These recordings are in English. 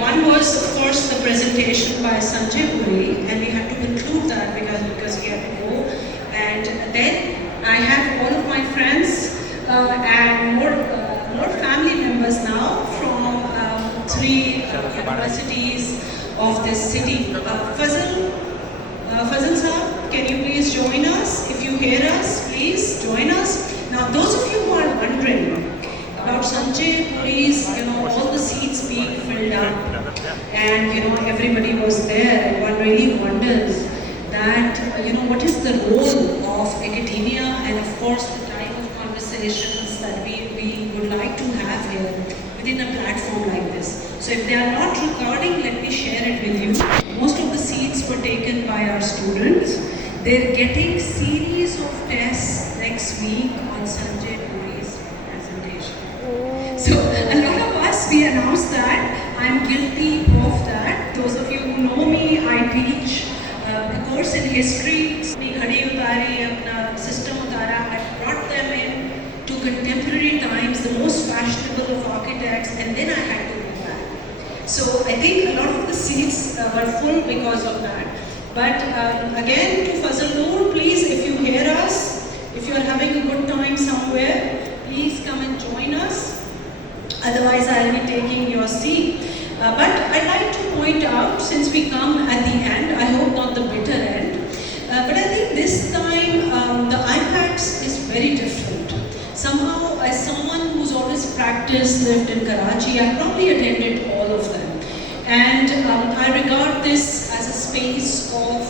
one was of course the presentation by Sanjay Puri, and we had to include that because we had to go. And then I have all of my friends and more family members now from three universities of this city. Fazal Saab, can you please join us? If you hear us, please join us. Now, those of you who are wondering about Sanjay Puri's, all the seats being filled up, and everybody was there, and one really wonders that what is the role of academia and of course the type of conversations that we would like to have here within a platform like this. So if they are not recording, let me share it with you. Most of the seats were taken by our students. They're getting series of tests next week on Sanjay Puri's presentation. So a lot of us, we announced that. I'm guilty of that. Those of you who know me, I teach a course in history. System I brought them in to contemporary times, the most fashionable of architects, and then I had to go back. So I think a lot of the seats were full because of that. But again, to Fazal Noor, please, if you hear us, if you are having a good time somewhere, please come and join us. Otherwise, I'll be taking your seat. But I'd like to point out, since we come at the end, I hope not the bitter end, but I think this time the IPACs is very different. Somehow, as someone who's always practiced, lived in Karachi, I've probably attended all of them. And I regard this as a space of,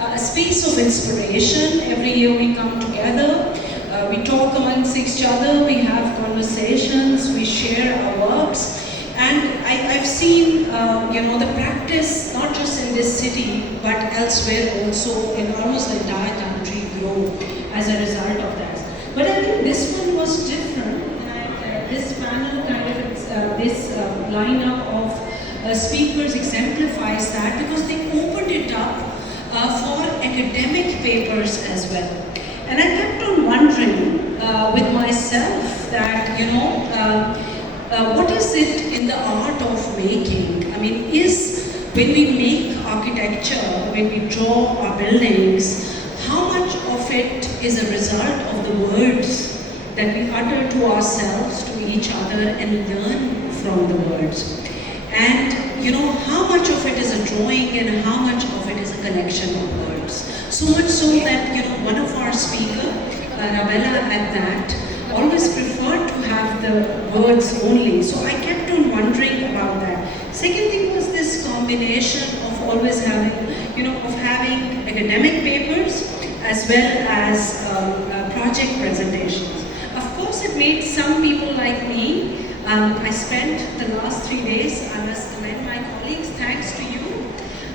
a space of inspiration. Every year we come together, we talk amongst each other, we have conversations, we share our works. And I've seen, the practice, not just in this city, but elsewhere also in almost the entire country grow as a result of that. But I think this one was different. And this panel this lineup of speakers exemplifies that because they opened it up for academic papers as well. And I kept on wondering with myself that, what is it in the art of making? I mean, when we make architecture, when we draw our buildings, how much of it is a result of the words that we utter to ourselves, to each other, and learn from the words? And how much of it is a drawing and how much of it is a collection of words? So much so that one of our speakers, Ravella at that, always preferred to have the words only. So I kept on wondering about that. Second thing was this combination of always having, of having academic papers as well as project presentations. Of course, it made some people like me. I spent the last 3 days, I must commend my colleagues, thanks to you.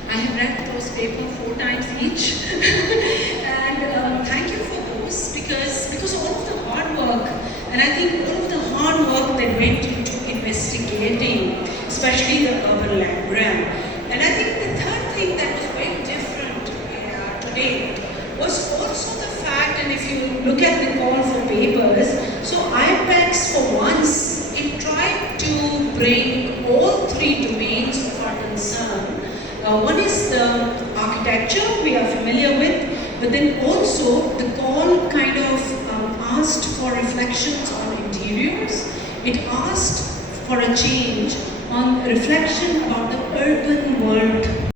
I have read those papers 4 times each. And thank you for those because all of the hard work, and I think all of the hard work that went into investigating, especially the urban land. And I think the third thing that was very different today was also the fact, and if you look at the call for papers, so IPACs for once, it tried to bring all 3 domains of our concern. One is the architecture we are familiar with, but then also the call kind of asked for reflections on interiors. It asked for a change on reflection about the urban world